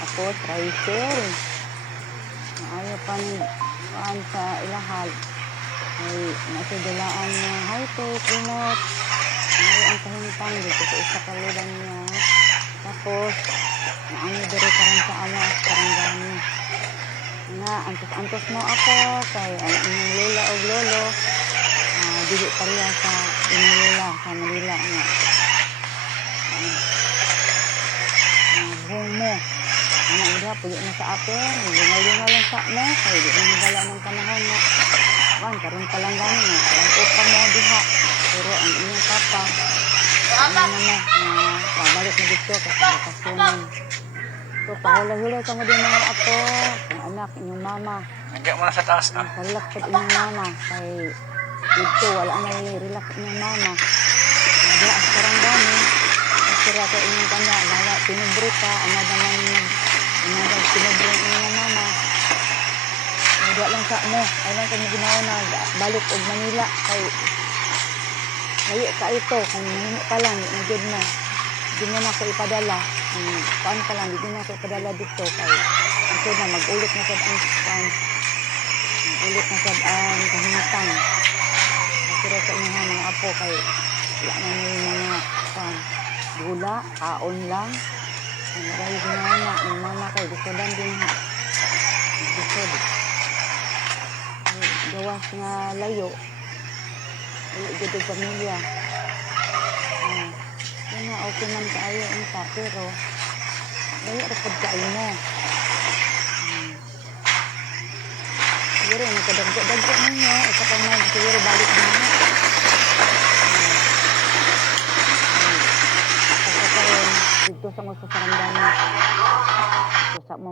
ako, tricycle. Ayaw pa ni kuan sa ilahad. Ay, nasidulaan niya, high-tech, remote. Ayaw ang kahintang dito sa isa kaludan niya. Tapos, naano diri karon sa ama, karang gani. Nga, antos-antos mo ako, kay ang inyong lola o lolo, dili pareha sa inyong lola, sa Manila nga. Buhong mo. Ano ida, puyo na sa aper, lingaw-lingaw lang sa mo, kay di mo nagala ng panahon na, karon pa lang gani nga, lang mo diha, pero ang inyong papa, ano mo, pabalik na dito, kasi bakasyonan. So, pahulay-hulay ka mo din mga apo, kung anak, inyong mama. Hanggang mo na sa taas na. Relax sa inyong mama, kay dito, wala na relax inyong mama. Naglaas karang gani, kasira ka inyong kanya, wala, pinubre ka, pinubre ang inyong mama. Wala lang sa mo, ayun kung ginawa na, balik og Manila, kay layo ka ito, kung nanimo ka lang, nagyod mo. Hindi mo na ako ipadala. Paan ka lang, hindi mo na ako ipadala dito. Kaya, ito na, mag-ulit na sa ang mag-ulit na sa ang kahimatan. Kasi sa inyo mga apo, kaya wala na yung mga gula, kaon lang. Ang maraming ginawa na, yung mama kayo, gustodan din ha. Gustod. Gawas nga layo. Gado pamilya. Yun na, okay man kaayo ang ta, pero layo rapod kaayo mo. Siguro, nagkadagdag ninyo, isa pa man, siguro balik din mo. Kasi karon dito sa magsasaramdaman. Gusto mo